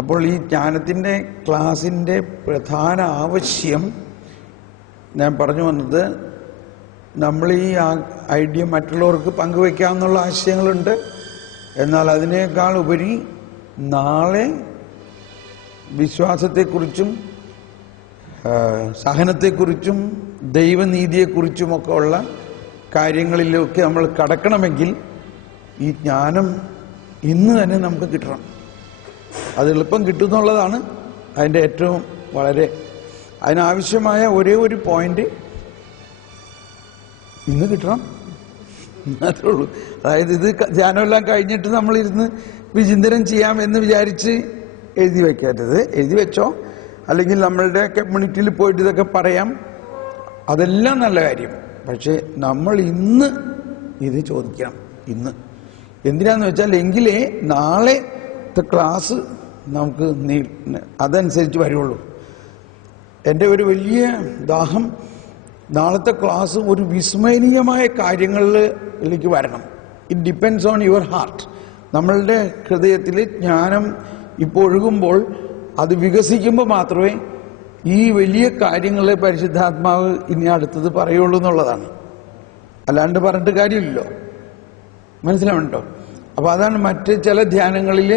അപ്പോൾ ഈ ജ്ഞാനത്തിൻ്റെ ക്ലാസിൻ്റെ പ്രധാന ആവശ്യം ഞാൻ പറഞ്ഞു വന്നത്, നമ്മൾ ഈ ഐഡിയ മറ്റുള്ളവർക്ക് പങ്കുവയ്ക്കാമെന്നുള്ള ആശയങ്ങളുണ്ട്. എന്നാൽ അതിനേക്കാൾ ഉപരി നാളെ വിശ്വാസത്തെക്കുറിച്ചും സഹനത്തെക്കുറിച്ചും ദൈവനീതിയെക്കുറിച്ചുമൊക്കെ ഉള്ള കാര്യങ്ങളിലൊക്കെ നമ്മൾ കടക്കണമെങ്കിൽ ഈ ജ്ഞാനം ഇന്ന് തന്നെ നമുക്ക് കിട്ടണം. അത് എളുപ്പം കിട്ടുമെന്നുള്ളതാണ് അതിൻ്റെ ഏറ്റവും അതിനാവശ്യമായ ഒരേ ഒരു പോയിന്റ് ഇന്ന് കിട്ടണം, മാത്രമേ ഉള്ളൂ. അതായത് ഇത് ധ്യാനമെല്ലാം കഴിഞ്ഞിട്ട് നമ്മളിരുന്ന് വിചിന്തനം ചെയ്യാം എന്ന് വിചാരിച്ച് എഴുതി വയ്ക്കരുത്. എഴുതി വെച്ചോ, അല്ലെങ്കിൽ നമ്മളുടെ കമ്മ്യൂണിറ്റിയിൽ പോയിട്ട് ഇതൊക്കെ പറയാം, അതെല്ലാം നല്ല കാര്യം. പക്ഷെ നമ്മൾ ഇന്ന് ഇത് ചോദിക്കണം. ഇന്ന് എന്തിനാന്ന് വെച്ചാൽ എങ്കിലേ നാളത്തെ ക്ലാസ് നമുക്ക് അതനുസരിച്ച് വരുള്ളൂ. എൻ്റെ ഒരു വലിയ ദാഹം നാളത്തെ ക്ലാസ് ഒരു വിസ്മരണീയമായ കാര്യങ്ങളിലേക്ക് വരണം. It depends on your heart. നമ്മളുടെ ഹൃദയത്തിൽ ജ്ഞാനം ഇപ്പോൾ ഒഴുകുമ്പോൾ അത് വികസിക്കുമ്പോൾ മാത്രമേ ഈ വലിയ കാര്യങ്ങളെ പരിശുദ്ധാത്മാവ് ഇനി അടുത്തത് പറയുള്ളൂ എന്നുള്ളതാണ്. അല്ലാണ്ട് പറഞ്ഞിട്ട് കാര്യമില്ലല്ലോ. മനസ്സിലാവുന്നുണ്ടോ? അപ്പോൾ അതാണ് മറ്റ് ചില ധ്യാനങ്ങളിൽ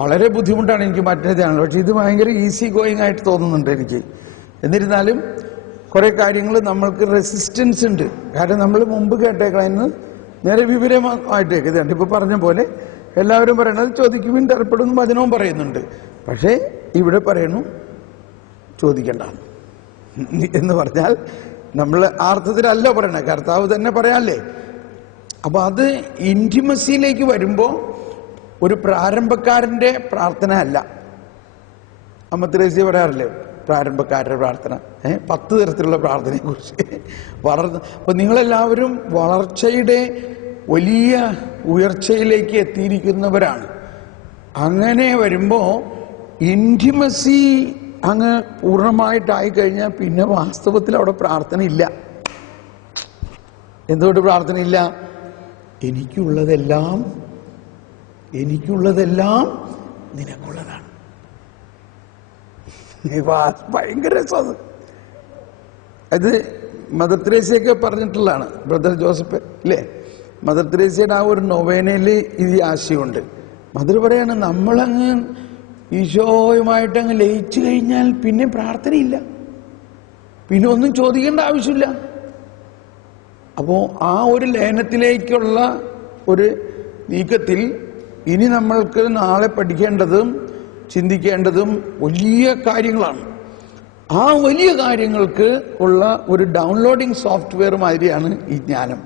വളരെ ബുദ്ധിമുട്ടാണ് എനിക്ക് മറ്റേ ധ്യാനം. പക്ഷെ ഇത് ഭയങ്കര ഈസി ഗോയിങ് ആയിട്ട് തോന്നുന്നുണ്ട് എനിക്ക്. എന്നിരുന്നാലും കുറേ കാര്യങ്ങൾ നമ്മൾക്ക് റെസിസ്റ്റൻസ് ഉണ്ട്. കാരണം നമ്മൾ മുമ്പ് കേട്ടേക്കളന്ന് നേരെ വിവരമായിട്ട് കേൾക്കുന്നുണ്ട്. ഇപ്പോൾ പറഞ്ഞ പോലെ എല്ലാവരും പറയണത് ചോദിക്കുവിൻ തരപ്പെടുന്നു വചനവും പറയുന്നുണ്ട്. പക്ഷേ ഇവിടെ പറയുന്നു ചോദിക്കണ്ട എന്ന് പറഞ്ഞാൽ നമ്മൾ ആർത്ഥത്തിലല്ല പറയണേ, കർത്താവ് തന്നെ പറയാല്ലേ. അപ്പൊ അത് ഇന്റിമസിയിലേക്ക് വരുമ്പോൾ ഒരു പ്രാരംഭക്കാരന്റെ പ്രാർത്ഥന അല്ല. അമ്മ ത്രേസ്യ പറയാറില്ലേ പ്രാരംഭക്കാരുടെ പ്രാർത്ഥന, 10 തരത്തിലുള്ള പ്രാർത്ഥനയെ കുറിച്ച് അപ്പൊ നിങ്ങളെല്ലാവരും വളർച്ചയുടെ വലിയ ഉയർച്ചയിലേക്ക് എത്തിയിരിക്കുന്നവരാണ്. അങ്ങനെ വരുമ്പോ ഇന്റിമസി അങ്ങ് പൂർണ്ണമായിട്ടായി കഴിഞ്ഞാൽ പിന്നെ വാസ്തവത്തിൽ അവിടെ പ്രാർത്ഥന ഇല്ല. എന്തുകൊണ്ട് പ്രാർത്ഥന ഇല്ല? എനിക്കുള്ളതെല്ലാം നിനക്കുള്ളതാണ്. ഭയങ്കര രസം. അത് മദർ തെരേസയൊക്കെ പറഞ്ഞിട്ടുള്ളതാണ്. ബ്രദർ ജോസഫ് ഇല്ലേ, മദർ തെരേസയുടെ ആ ഒരു നൊവേനയില് ഈ ആശയമുണ്ട്. മദർ പറയാണ് നമ്മളങ്ങ് ഈശോയുമായിട്ടങ്ങ് ലയിച്ചു കഴിഞ്ഞാൽ പിന്നെ പ്രാർത്ഥനയില്ല, പിന്നെ ഒന്നും ചോദിക്കേണ്ട ആവശ്യമില്ല. അപ്പോ ആ ഒരു ലയനത്തിലേക്കുള്ള ഒരു നീക്കത്തിൽ ഇനി നമ്മൾക്ക് നാളെ പഠിക്കേണ്ടതും ചിന്തിക്കേണ്ടതും വലിയ കാര്യങ്ങളാണ്. ആ വലിയ കാര്യങ്ങൾക്ക് ഉള്ള ഒരു ഡൗൺലോഡിങ് സോഫ്റ്റ്വെയർ മാതിരിയാണ് ഈ ജ്ഞാനം.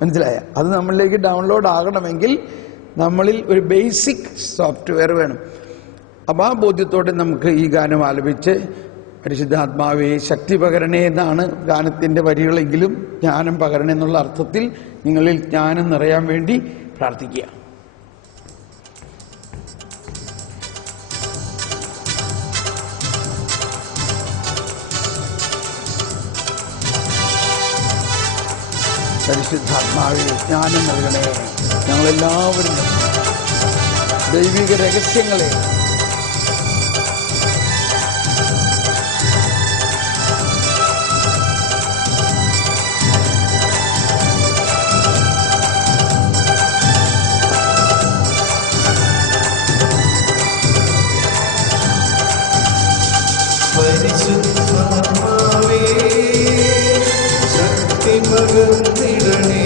മനസ്സിലായ? അത് നമ്മളിലേക്ക് ഡൗൺലോഡ് ആകണമെങ്കിൽ നമ്മളിൽ ഒരു ബേസിക് സോഫ്റ്റ്വെയർ വേണം. അപ്പം ആ ബോധ്യത്തോടെ നമുക്ക് ഈ ഗാനം ആലപിച്ച് പരിശുദ്ധാത്മാവേ ശക്തി പകരണേ എന്നാണ് ഗാനത്തിൻ്റെ വരികളെങ്കിലും ജ്ഞാനം പകരണേ എന്നുള്ള അർത്ഥത്തിൽ നിങ്ങളിൽ ജ്ഞാനം നിറയാൻ വേണ്ടി പ്രാർത്ഥിക്കുക. പരിശുദ്ധാത്മാവേ ജ്ഞാനം നൽകണേ. ഞങ്ങളെല്ലാവരും ദൈവിക രഹസ്യങ്ങളെ പരിശുദ്ധാത്മാവേ ശക്തി പകർന്നിടണേ.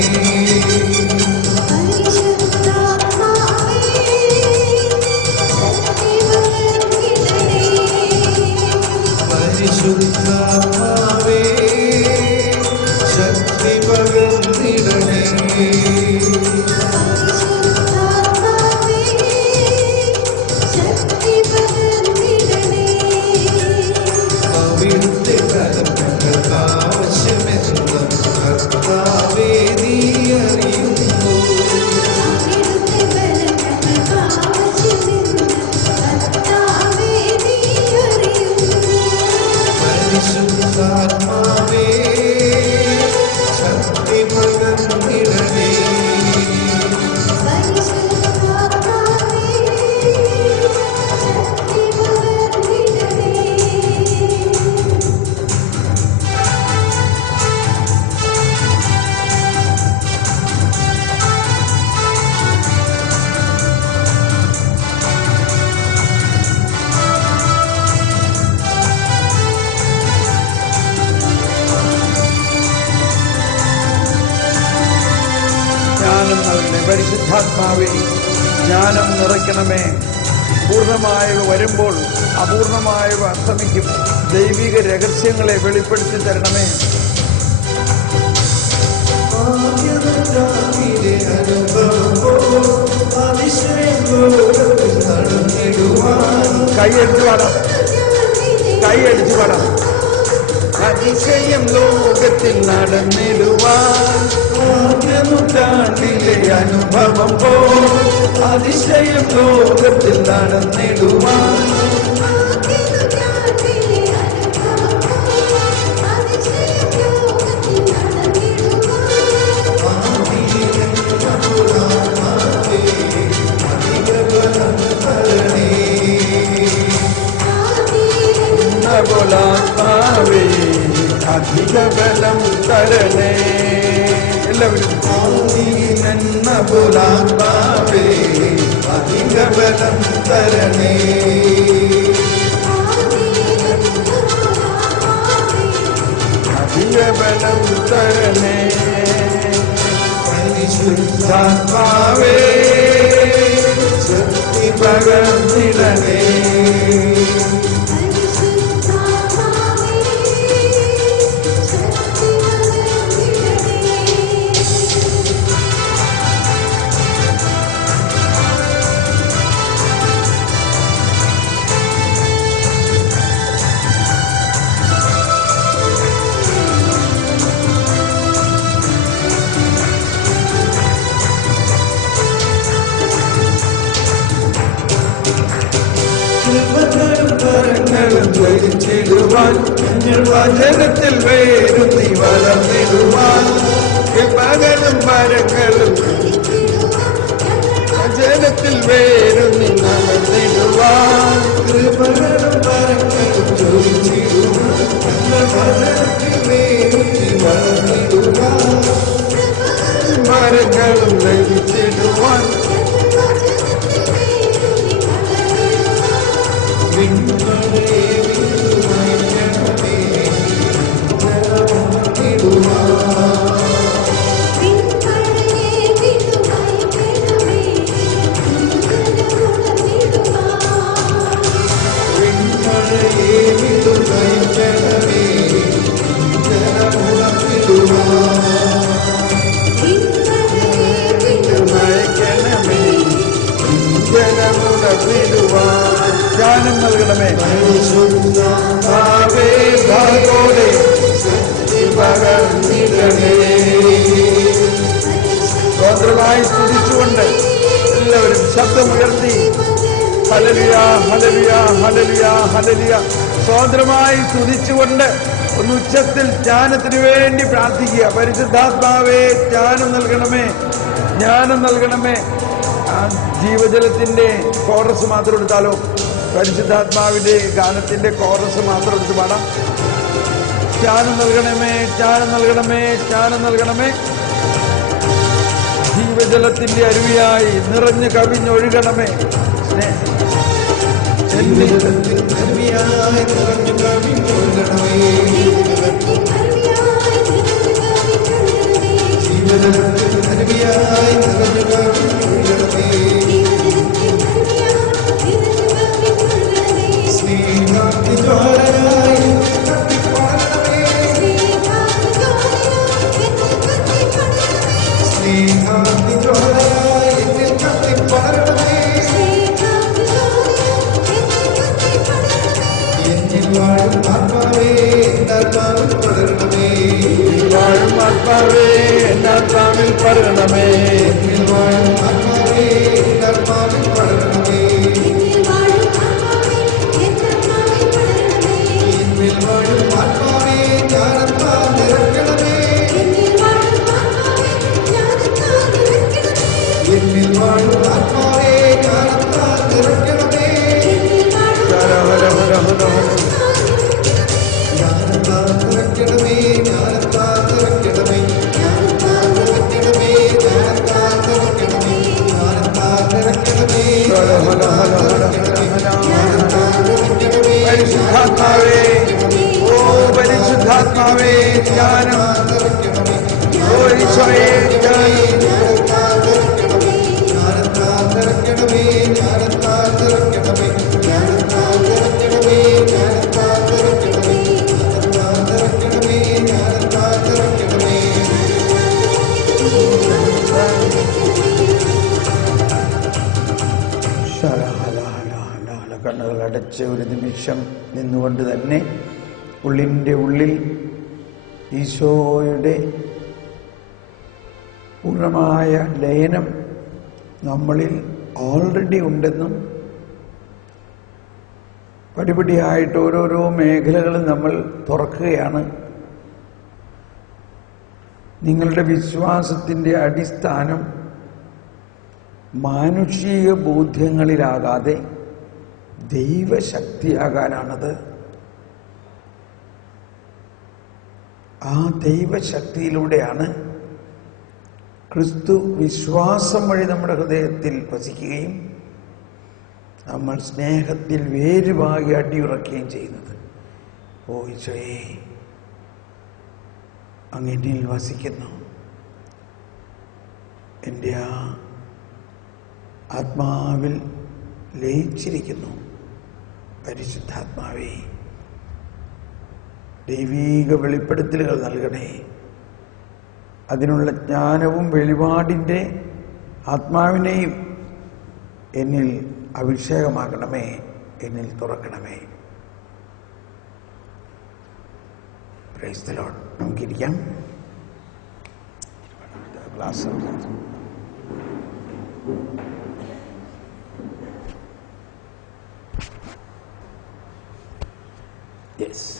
പരിശുദ്ധാത്മാവേ ശക്തി പകർന്നിടണേ. അവിടുത്തെ ബലം ഞങ്ങൾക്ക് ആവശ്യമെന്ന് കർത്താവേ നീ അറിയുന്നു. പരിശുദ്ധാത്മാവേ ശക്തി പകർന്നിടണേ. പരിശുദ്ധാത്മാവേ ജ്ഞാനം നിറയ്ക്കണമേ. പൂർണ്ണമായവ വരുമ്പോൾ അപൂർണമായവ അസ്തമിക്കും. ദൈവിക രഹസ്യങ്ങളെ വെളിപ്പെടുത്തി തരണമേ. കൈയടിച്ചു പാടാം, കൈയടിച്ചു പാടാം. അതിശയം ലോകത്തിൽ നടന്നിടുവാൻ നൂറ്റാണ്ടിലെ അനുഭവം പോ. അതിശയം ലോകത്തിൽ നടന്നിടുവാൻ ബോലാത്മാവേ അധിക ബലം തരണേ. എല്ലാവരും ആദിനെന്ന ബോലാത്മാവേ അധിക ബലം തരണേ. അധിക ബലം തരണേ. പരിശുദ്ധാത്മാവേ ശക്തി പകർന്നിടണേ. ിടുവാൻ വചനത്തിൽ വേരുന്നി വളർന്നിടുവാൻ പകലും മരങ്ങളും വചനത്തിൽ വേരുന്നി വളർന്നിടുവാൻ കൃപകളും മരങ്ങളും ചോദിച്ചിടുവാൻ വചനത്തിൽ വേരുന്നി വളർന്നിടുവാൻ മരങ്ങളും ലഭിച്ചിടുവാൻ ജ്ഞാനം നൽകണമേ. സ്വതന്ത്രമായി സ്തുതിച്ചുകൊണ്ട് എല്ലാവരും ശബ്ദമുയർത്തി ഹല്ലേലൂയ ഹല്ലേലൂയ ഹല്ലേലൂയ ഹല്ലേലൂയ സ്വതന്ത്രമായി സ്തുതിച്ചുകൊണ്ട് ഒന്ന് ഉച്ചത്തിൽ ജ്ഞാനത്തിന് വേണ്ടി പ്രാർത്ഥിക്കുക. പരിശുദ്ധാത്മാവേ ജ്ഞാനം നൽകണമേ, ജ്ഞാനം നൽകണമേ. ജീവജലത്തിന്റെ കോറസ് മാത്രം എടുത്താലോ? പരിശുദ്ധാത്മാവിന്റെ ഗാനത്തിന്റെ കോറസ് മാത്രം എടുത്ത് പാടാം. ജ്ഞാനം നൽകണമേ, ജ്ഞാനം നൽകണമേ, ജ്ഞാനം നൽകണമേ. ജീവജലത്തിന്റെ അരുവിയായി നിറഞ്ഞു കവിഞ്ഞൊഴുകണമേ. ആത്മാവേ എന്നാത്മാവിൽ പടരണമേ. പരിശുദ്ധാത്മാവേ, ഓ പരിശുദ്ധാത്മാവേ ജ്ഞാനം, ഓ ഈശോയേ ജ്ഞാനം, കണ്ണുകൾ അടച്ച് ഒരു നിമിഷം നിന്നുകൊണ്ട് തന്നെ ഉള്ളിൻ്റെ ഉള്ളിൽ ഈശോയുടെ പൂർണ്ണമായ ലയനം നമ്മളിൽ ഓൾറെഡി ഉണ്ടെന്നും പടിപടിയായിട്ട് ഓരോരോ മേഖലകൾ നമ്മൾ തുറക്കുകയാണ്. നിങ്ങളുടെ വിശ്വാസത്തിൻ്റെ അടിസ്ഥാനം മാനുഷിക ബോധ്യങ്ങളിലാകാതെ ദൈവശക്തിയാകാനാണത്. ആ ദൈവശക്തിയിലൂടെയാണ് ക്രിസ്തു വിശ്വാസം വഴി നമ്മുടെ ഹൃദയത്തിൽ വസിക്കുകയും നമ്മൾ സ്നേഹത്തിൽ വേരുവാകി അടിയുറക്കുകയും ചെയ്യുന്നത്. ഓ ഈശോയേ, അങ്ങനിൽ വസിക്കുന്നു. എൻ്റെ ആ ആത്മാവിൽ ലയിച്ചിരിക്കുന്നു. പരിശുദ്ധാത്മാവേ, ദൈവീക വെളിപ്പെടുത്തലുകൾ നൽകണേ. അതിനുള്ള ജ്ഞാനവും വെളിപാടിൻ്റെ ആത്മാവിനെയും എന്നിൽ അഭിഷേകമാക്കണമേ, എന്നിൽ തുറക്കണമേ. Praise the lord. നമുക്കിരിക്കാം. Class yes.